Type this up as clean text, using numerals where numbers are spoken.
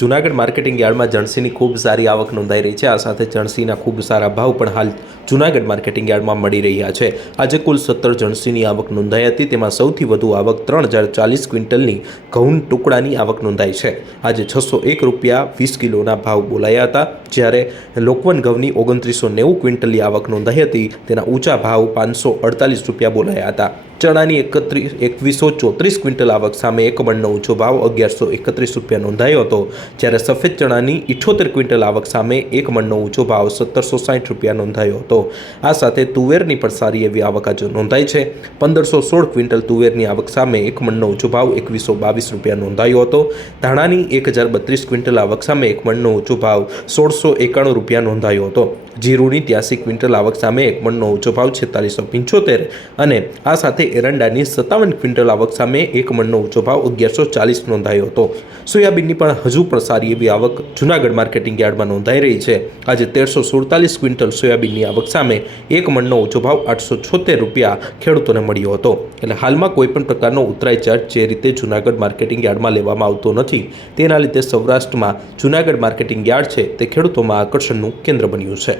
Junagadh marketing યાર્ડમાં જણસીની ખૂબ સારી આવક નોંધાઈ રહી છે। આ સાથે જણસીના ખૂબ સારા ભાવ પણ હાલ જૂનાગઢ માર્કેટિંગ યાર્ડમાં મળી રહ્યા છે। આજે કુલ 17 જણસીની આવક નોંધાઈ હતી। તેમાં સૌથી વધુ આવક 3040 ક્વિન્ટલની ઘઉં ટુકડાની આવક નોંધાઈ છે। આજે 601 રૂપિયા 20 કિલોના ભાવ બોલાયા હતા, જ્યારે લોકવન ઘઉંની 2990 ક્વિન્ટલની આવક નોંધાઈ હતી। તેના ઊંચા ભાવ 548 રૂપિયા બોલાયા હતા। ચણાની 2134 ક્વિન્ટલ આવક સામે એક મણનો ઊંચો ભાવ 1131 રૂપિયા નોંધાયો હતો, જ્યારે સફેદ ચણાની 78 ક્વિન્ટલ આવક સામે એક મણનો ઊંચો ભાવ 1760 રૂપિયા નોંધાયો હતો। આ સાથે તુવેરની પણ સારી એવી આવક આજે નોંધાઈ છે। 1516 ક્વિન્ટલ તુવેરની આવક સામે એક મણનો ઊંચો ભાવ 2122 રૂપિયા નોંધાયો હતો। ધાણાની 1032 ક્વિન્ટલ આવક સામે એક મણનો ઊંચો ભાવ 1691 રૂપિયા નોંધાયો હતો। જીરુની 83 ક્વિન્ટલ આવક સામે એક મણનો ઊંચો ભાવ 4675 અને આ સાથે એરંડાની 57 ક્વિન્ટલ આવક સામે એક મણનો ઊંચો ભાવ 1140 નોંધાયો હતો। સોયાબીનની પણ હજુ પણ સારી એવી આવક જૂનાગઢ માર્કેટિંગ યાર્ડમાં નોંધાઈ રહી છે। આજે 1347 ક્વિન્ટલ સોયાબીનની આવક સામે એક મણનો ઊંચો ભાવ 876 રૂપિયા ખેડૂતોને મળ્યો હતો। એટલે હાલમાં કોઈપણ પ્રકારનો ઉતરાઈ ચાર્જ જે રીતે જૂનાગઢ માર્કેટિંગ યાર્ડમાં લેવામાં આવતો નથી, તેના લીધે સૌરાષ્ટ્રમાં જૂનાગઢ માર્કેટિંગ યાર્ડ છે તે ખેડૂતોમાં આકર્ષણનું કેન્દ્ર બન્યું છે।